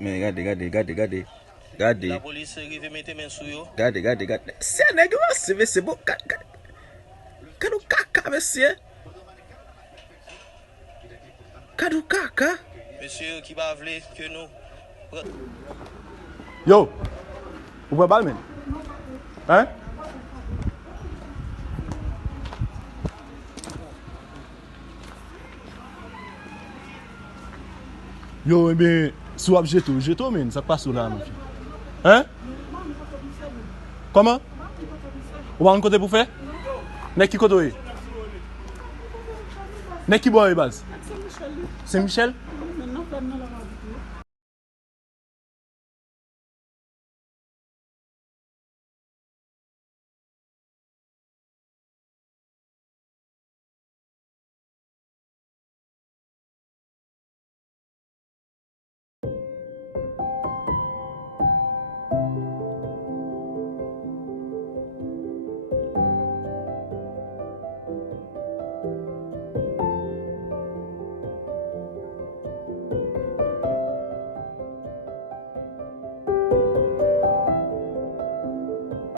Men, gade. La police arrive mettre main sur yo. Gade. Se nèg yo se ve se bon. Kadou kaka monsieur. Kadou kaka. Monsieur qui va vle que nous. Yo, vous pouvez bal men? Hein? Yo, mais sou ap jeto men, ça passe là mon fils. Hein? Comment? Ou va un côté pour faire? Nek qui côté? Nek qui boy base? Saint-Michel?